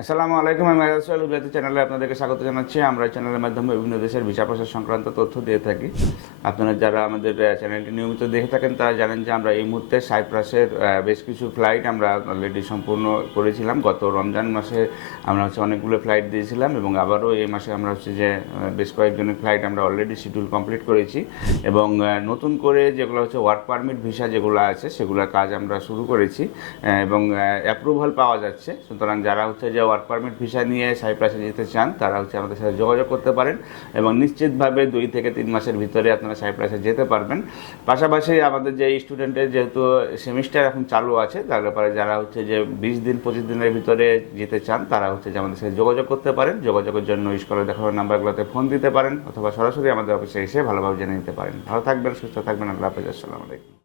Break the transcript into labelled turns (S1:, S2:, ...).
S1: আসসালামু আলাইকুম, আমি রাজশাল উজাতি চ্যানেলে আপনাদেরকে স্বাগত জানাচ্ছি। আমরা চ্যানেলের মাধ্যমে বিভিন্ন দেশের ভিসা প্রসার সংক্রান্ত তথ্য দিয়ে থাকি। আপনারা যারা আমাদের চ্যানেলটি নিয়মিত দেখে থাকেন, তারা জানেন যে আমরা এই মুহূর্তে সাইপ্রাসের বেশ কিছু ফ্লাইট আমরা অলরেডি সম্পূর্ণ করেছিলাম। গত রমজান মাসে আমরা হচ্ছে অনেকগুলো ফ্লাইট দিয়েছিলাম এবং আবারও এই মাসে আমরা হচ্ছে যে বেশ কয়েকজনের ফ্লাইট আমরা অলরেডি শিডিউল কমপ্লিট করেছি। এবং নতুন করে যেগুলো হচ্ছে ওয়ার্ক পারমিট ভিসা যেগুলো আছে, সেগুলোর কাজ আমরা শুরু করেছি। এবং অ্যাপ্রুভাল পাওয়া যাচ্ছে। সুতরাং যারা হচ্ছে যে ওয়ার্ক পারমিট ভিসা নিয়ে সাইপ্রাসে যেতে চান, তারা হচ্ছে আমাদের সাথে যোগাযোগ করতে পারেন এবং নিশ্চিতভাবে দুই থেকে তিন মাসের ভিতরে আপনারা সাইপ্রাসে যেতে পারবেন। পাশাপাশি আমাদের যে স্টুডেন্টের যেহেতু সেমিস্টার এখন চালু আছে, তার ব্যাপারে যারা হচ্ছে যে বিশ দিন, পঁচিশ দিনের ভিতরে যেতে চান, তারা হচ্ছে যে আমাদের সাথে যোগাযোগ করতে পারেন। যোগাযোগের জন্য স্কুলে দেখানোর নাম্বারগুলোতে ফোন দিতে পারেন অথবা সরাসরি আমাদের অফিসে এসে ভালোভাবে জেনে নিতে পারেন। ভালো থাকবেন, সুস্থ থাকবেন, আল্লাহ হাফিজ, আসসালামু আলাইকুম।